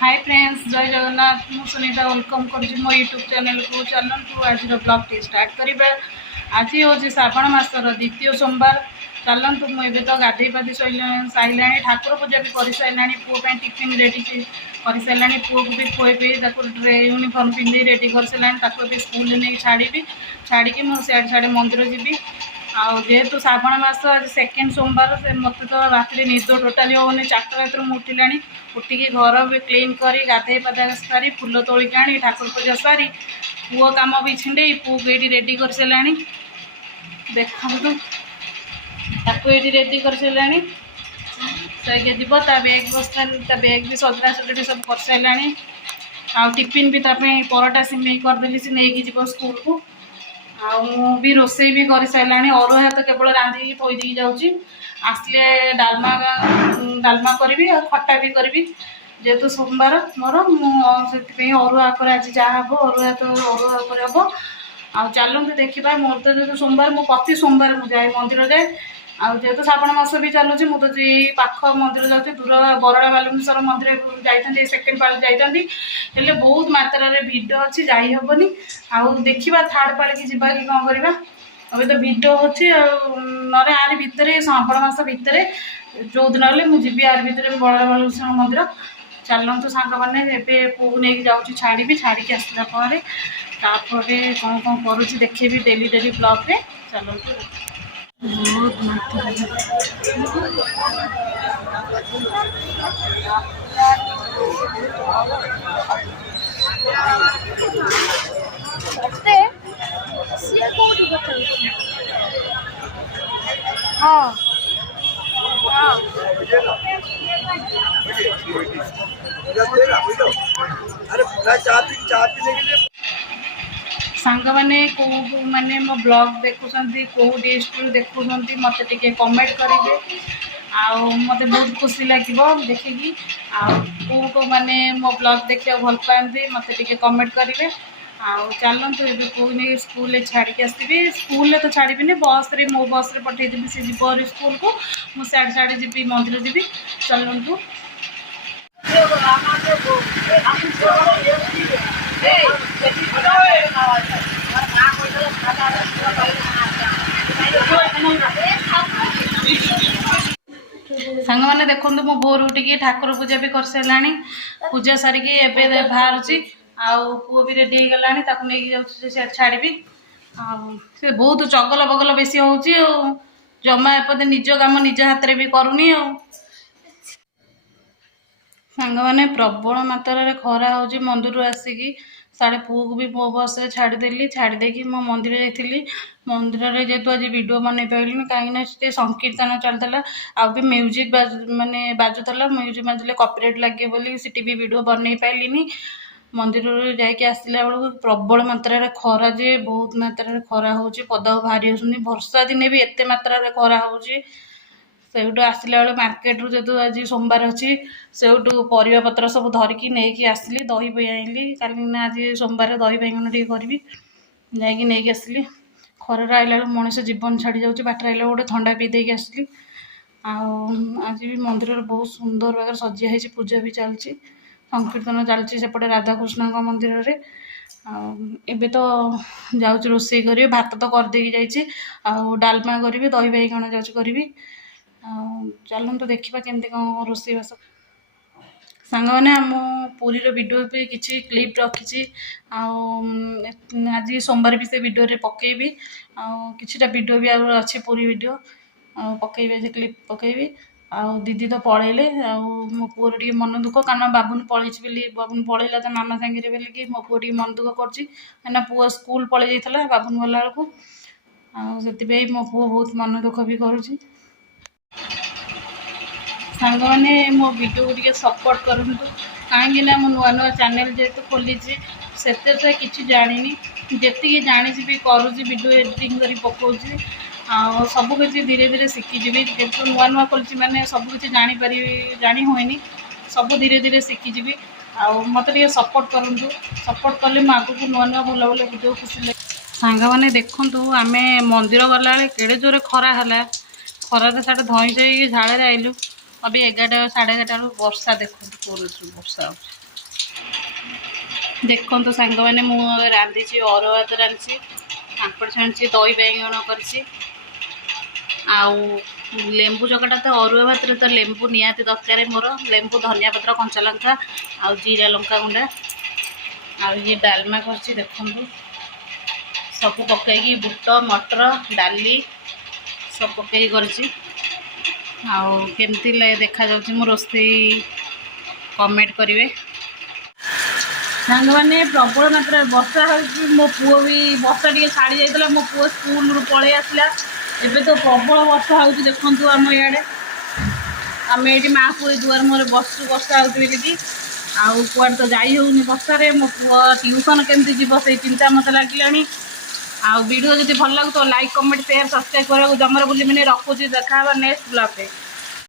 Hi friends, जय जगन्नाथ। मु Sunita welcome कर मो यूट्यूब चैनल को। चलतु आज ब्लॉग टी स्टार्ट करवा। आज हूँ श्रावण मासर द्वितीय सोमवार। चलतु मुझे तो गाधे पाधे सारा ठाकुर पूजा भी कर सारा। पुओ टिफिन रेडी कर सारा। पुओ को भी खुए पे यूनिफॉर्म पिंधे रेडी कर सारा। स्कूल नहीं छाड़ी छाड़ी मुझे साढ़े मंदिर जी। जेहेतु श्रावण मास आज सेकेंड सोमवार से मत तो रात निद टोटाली होनी। 4टा रात उठिला। उठिकी घर भी क्लीन कर गाधे पाधा सारी फुल तोलिक आनी ठाकुर पूजा सारी पुओ कम भी छिंडे पुओ को ये रेडी कर सारा। देखु ये रेडी कर सारा। सैके जीव बैग बस्ता बैग भी सजड़ा सजड़ी सब कर सारा। आ टिफिन भी परोटा सिमेई करदेली से नहीं जीव स्कूल को। भी रोसई भी कर सारा। अरुआ तो केवल रांधिकी थोदी जाऊँगी। आसले डालमा डालमा करी खटा भी करी। जेहेतु सोमवार मोर मुझे अरुआ पर आज जहाँ हम अरुआ तो अरुआ हम। चलते देखा मोर तो जो सोमवार मु प्रति सोमवार मुझे मंदिर जाए। जेहेतु श्रावण मास भी चलुची मुझे पाख मंदिर जाऊँगी। दूर बरड़ा बालुंकेश्वर मंदिर जाती सेकेंड पाली जाती बहुत मात्रा भिड़ अच्छी जाहबनी। देखा थार्ड पाली की जीवा कि कौन करवा। अभी तो भिड़ अच्छी ना आर भितर श्रावण मास भितर जो दिन मुझे आर भितर बरड़ा बालुंकेश्वर मंदिर। चलतु सांग मैंने पुओ नहीं जाऊँगी छाड़ी छाड़ी आसला कौन कौन करुँच देखे डेली डेली ब्लॉग रे। चलतु बहुत मात्रा हाँ सांग मैंने कौ मैंने मो ब्लॉग देखुं कौ डिस्ट्रिक्ट देखुं मत टे कमेंट करेंगे। मत बहुत खुशी लगे देखिकी कौ मैंने मो ब्लॉग देखा भल पाती मत टे कमेंट करेंगे। चलतु ये पुओ नहीं स्कूल छाड़ी आसबि। स्कूल तो छाड़ी बस रे मो बस रे पठेदेवी सी जीव स्कूल को मुझे साढ़े जी मंदिर जी। चलतु सांग मैंने देखो मो भोर उठिकी ठाकुर पूजा भी कर सारा। पूजा सारिकी एवं बाहर पुओ भी रेडी हो गला नहीं छाड़ी। से बहुत चगल बगल बेसी हो जमा एपदे निज काम निज हाथ में भी करूनी। सांग मैंने प्रबल मात्रा खरा हो मंदिर आसिकी साढ़े पुओ को भी मो बस छाड़देली। छाड़देकी मो मंदिर जाइली। मंदिर में जेहेतु आज वीडियो बन पारे कहीं संकीर्तन चलता आ भी म्यूजिक माने बाजुला। म्यूजिक बाजिले कॉपीराइट लगे बोली सीटी भी वीडियो बन पाइलिनी। मंदिर जाके आसला बेलू प्रबल मात्रा खरा जे बहुत मात्रा खरा हो पदा बाहरी आसुनी। वर्षा दिने भी एत मात्रा खरा हो सेठू आसला बेल मार्केट रू जो आज सोमवार अच्छी सेठू परिया पत्र सब धरिकी नहीं आसली। दही बही आइली काली आज सोमवार दही बैगन टे करी नहीं आसली। खरार आइला बेलू मनीष जीवन छाड़ी जाऊँगी। बाटर आइला गोटे थंडा पी देकी आसली। आज भी मंदिर बहुत सुंदर भाव सजाई पूजा भी चलती संकीर्तन चलती सेपटे राधाकृष्ण मंदिर रे। एबे तो जाऊँ रोसई करी भात तो करदेकी जाइए। डालमा करी दही बैगण जाऊँ करी। चलतु देखा केमती कौन रोसई बास। सांग मैंने आम पुरी वीडियो भी किसी क्लिप रखी। आज सोमवार भी से वीडियो रे पकेबी। किछिटा वीडियो भी अच्छी पूरी वीडियो पकेबी आज क्लिप पकेबी। दीदी तो पलैले मो पुओर टे मन दुख कारण बाबुन पलैली। बाबुन पलैला तो मामा सांगे बोलिकी मो पुओ टे मन दुख कर पुओ स्कूल पलि जाइए बाबुन गला बेलू से मो पुओ बहुत मन दुख भी करुँच। सांग मैंने मो वीडियो को सपोर्ट करूँ कहीं मो नुआ नुआ चैनल जेहेतु खोली से किसी जानी जी जानी भी करुँच वीडियो एडिटिंग कर पकाऊँगी। सब किसी धीरे धीरे शिखीजी जेहतु नुआ नुआ खोली मैंने सब किसी जानीपारि जानी हुए सब धीरे धीरे शिखीजी। मत सपोर्ट करूँ सपोर्ट कले आगे नुआ नुआ भल भल वीडियो खुशी लगे। सांग मैंने देखूँ आम मंदिर गला केड़े जोरे खरा है खरार साढ़े धई जाइए झाड़े आइलु। अभी 11 साढ़े 11 वर्षा देखो वर्षा ଦେଖନ୍ତୁ ସାଙ୍ଗମାନେ ମୁଁ ରାନ୍ଧିଛି ଅରୁଆ ଭାତ ରାନ୍ଧିଛି, ପାମ୍ପଡ଼ ଛାଣିଛି, ଦହି ବାଇଗଣ କରିଛି, ଆଉ ଲେମ୍ବୁ ଚକଟା ତ ଅରୁଆ ଭାତରେ ତ ଲେମ୍ବୁ ନିହାତି ଦରକାର ମୋର। ଲେମ୍ବୁ, ଧନିଆ ପତ୍ର, କଞ୍ଚା ଲଙ୍କା ଆଉ ଜିରା ଲଙ୍କା ଗୁଣ୍ଡା, ଆଉ ଇଏ ଡାଲମା କରିଛି ଦେଖନ୍ତୁ, ସବୁ ପକାଇକି ବୁଟ, ମଟର, ଡାଲି ସବୁ ପକାଇକି କରିଛି। ଆଉ କେମିତି ଦେଖାଯାଉଛି ମୋ ରୋଷେଇ କମେଣ୍ଟ କରିବେ। ସାଙ୍ଗମାନେ ପ୍ରବଳ ମାତ୍ରାରେ ବର୍ଷା ହେଉଛି, ମୋ ପୁଅ ବି ବର୍ଷା ଟିକେ ଛାଡ଼ି ଯାଇଥିଲା, ମୋ ପୁଅ ସ୍କୁଲରୁ ପଳେଇ ଆସିଲା। ଏବେ ତ ପ୍ରବଳ ବର୍ଷା ହେଉଛି ଦେଖନ୍ତୁ ଆମ ଇଆଡ଼େ। ଆମେ ଏଇଠି ମା' ପୁଅ ଦୁଆର ମୁହଁରେ ବସିଛୁ ବର୍ଷା ହେଉଛି ବୋଲିକି। ଆଉ କୁଆଡ଼େ ତ ଯାଇ ହେଉନି ବର୍ଷାରେ। ମୋ ପୁଅ ଟ୍ୟୁସନ୍ କେମିତି ଯିବ ସେଇ ଚିନ୍ତା ମୋତେ ଲାଗିଲାଣି। ଆଉ ଭିଡ଼ିଓ ଯଦି ଭଲ ଲାଗୁଥିବ ଲାଇକ୍, କମେଣ୍ଟ, ସେୟାର, ସବସ୍କ୍ରାଇବ୍ କରିବାକୁ ଜମାରୁ ଭୁଲିବେନି। ରଖୁଛି, ଦେଖା ହେବା ନେକ୍ସଟ ବ୍ଲଗ୍ରେ।